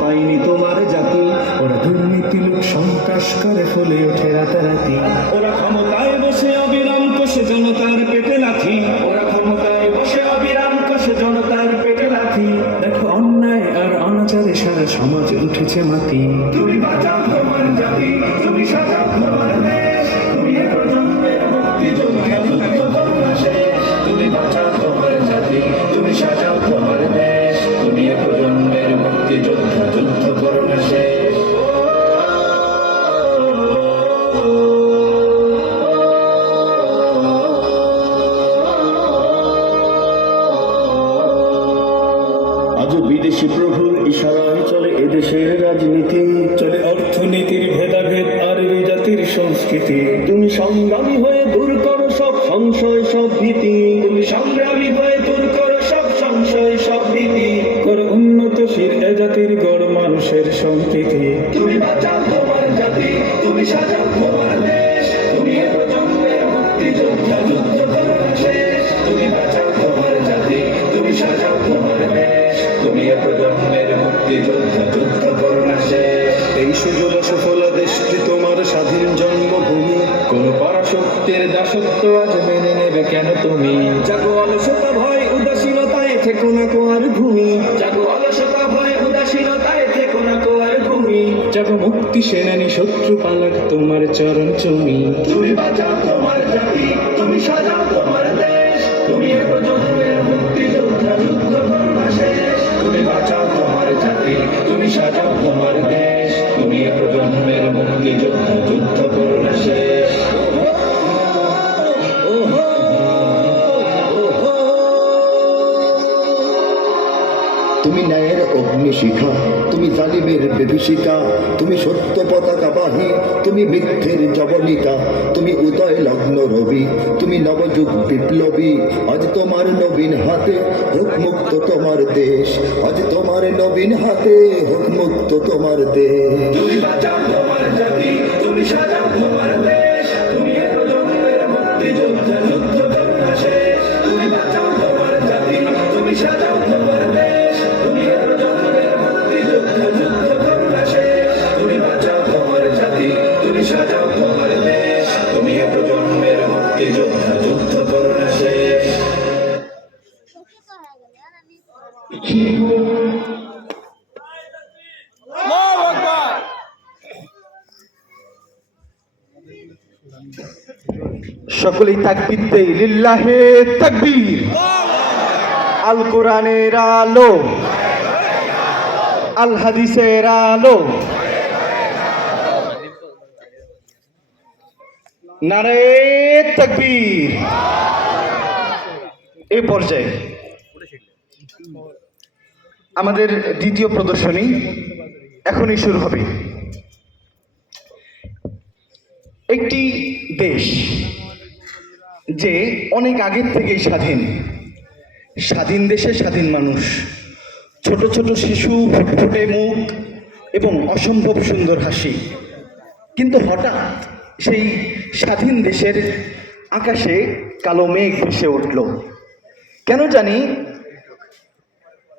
পায়নি তোমার জাতি। ওরা দুর্নীতি লুট সন্ত্রাস করে ফলে ওঠে রাতারাতি। ওরা ক্ষমতায় বসে অবিরাম কষে জনতার পেটে লাথি। ওরা ক্ষমতায় বসে অবিরাম কষে জনতার পেটে লাথি। দেখো অন্যায় আর অনাচারে সারা সমাজ উঠেছে মাতি। তুমি বাঁচাও তোমার জাতি, তুমি সাজাও তোমার দেশ, তুমি এ প্রজন্মের মুক্তিযোদ্ধা, যুদ্ধ করোনা শেষ। তুমি বাঁচাও তোমার জাতি, তুমি সাজাও তোমার দেশ, তুমি এ প্রজন্মের মুক্তিযোদ্ধা, যুদ্ধ করোনা শেষ। আজও বিদেশি প্রভুর ইশারায় চলে এদেশের রাজনীতি, চলে অর্থনীতির ভেদাভেদ আর জাতির সংস্কৃতি। তুমি সংগ্রামী হয়ে দূর করো সব সংশয় সব ভীতি, তুমি সংগ্রামী হয়ে দূর করো সব সংশয় সব ভীতি। করো উন্নতশীল এ জাতির গড় মানুষের সম্প্রীতি। তুমি বাঁচাও তোমার জাতি, তুমি সাজাও তোমার দেশ, তুমি এ প্রজন্মের মুক্তিযোদ্ধা, যুদ্ধ করোনা শেষ। তুমি বাঁচাও তোমার জাতি, তুমি সাজাও তোমার দেশ, তুমি এ প্রজন্মের মুক্তিযোদ্ধা, যুদ্ধ করোনা শেষ। এই সুজলা সুফলা দেশটি তোমার স্বাধীন জন্মভূমি, কোন পরাশক্তির দাসত্ব আজ মেনে নেবে কেন তুমি? জাগো অলসতা ভয় উদাসীনতায় থেকো না কো আর ঘুমি, জাগো অলসতা ভয় উদাসীনতায় থেকো না কো আর ঘুমি। জাগো মুক্তি সেনানী শত্রু পালাক তোমার চরণ চুমি। তুমি বাঁচাও তোমার জাতি, তুমি সাজাও তোমার দেশ, তুমি এ প্রজন্মের মুক্তিযোদ্ধা, যুদ্ধ করোনা শেষ। তুমি বাঁচাও তোমার জাতি, তুমি সাজাও তোমার দেশ, তুমি এ প্রজন্মের মুক্তিযোদ্ধা, যুদ্ধ করোনা শেষ। তুমি ন্যায়ের অগ্নিশিখা, তুমি জালিমের বিভীষিকা, তুমি সত্য পতাকাবাহী, তুমি মিথ্যের জবনিকা, তুমি উদয় লগ্ন রবি, তুমি নবযুগ বিপ্লবী। আজ তোমার নবীন হাতে হোক মুক্ত তোমার দেশ, আজ তোমার নবীন হাতে হোক মুক্ত তোমার দেশ। তুমি বাঁচাও তোমার জাতি, তুমি সাজাও তোমার দেশ, তুমি এ প্রজন্মের মুক্তিযোদ্ধা, যুদ্ধ করোনা শেষ। তুমি বাঁচাও তোমার জাতি, তুমি সাজাও তোমার দেশ, তুমি এ প্রজন্মের মুক্তিযোদ্ধা, যুদ্ধ করোনা শেষ। তুমি বাঁচাও তোমার জাতি, তুমি সাজাও তোমার দেশ, তুমি এ প্রজন্মের মুক্তিযোদ্ধা, যুদ্ধ করোনা শেষ। সকলেই তাকবীর দেই, লিল্লাহে তাকবীর। আল কোরআনের আলো, আল হাদিসের আলো, নারায়ে তাকবীর। এই পর্যায়ে আমাদের দ্বিতীয় প্রদর্শনী এখনই শুরু হবে। একটি দেশ যে অনেক আগের থেকেই স্বাধীন, স্বাধীন দেশে স্বাধীন মানুষ, ছোট ছোট শিশু, ফুটফুটে মুখ এবং অসম্ভব সুন্দর হাসি। কিন্তু হঠাৎ সেই স্বাধীন দেশের আকাশে কালো মেঘ ভেসে উঠল। কেন জানি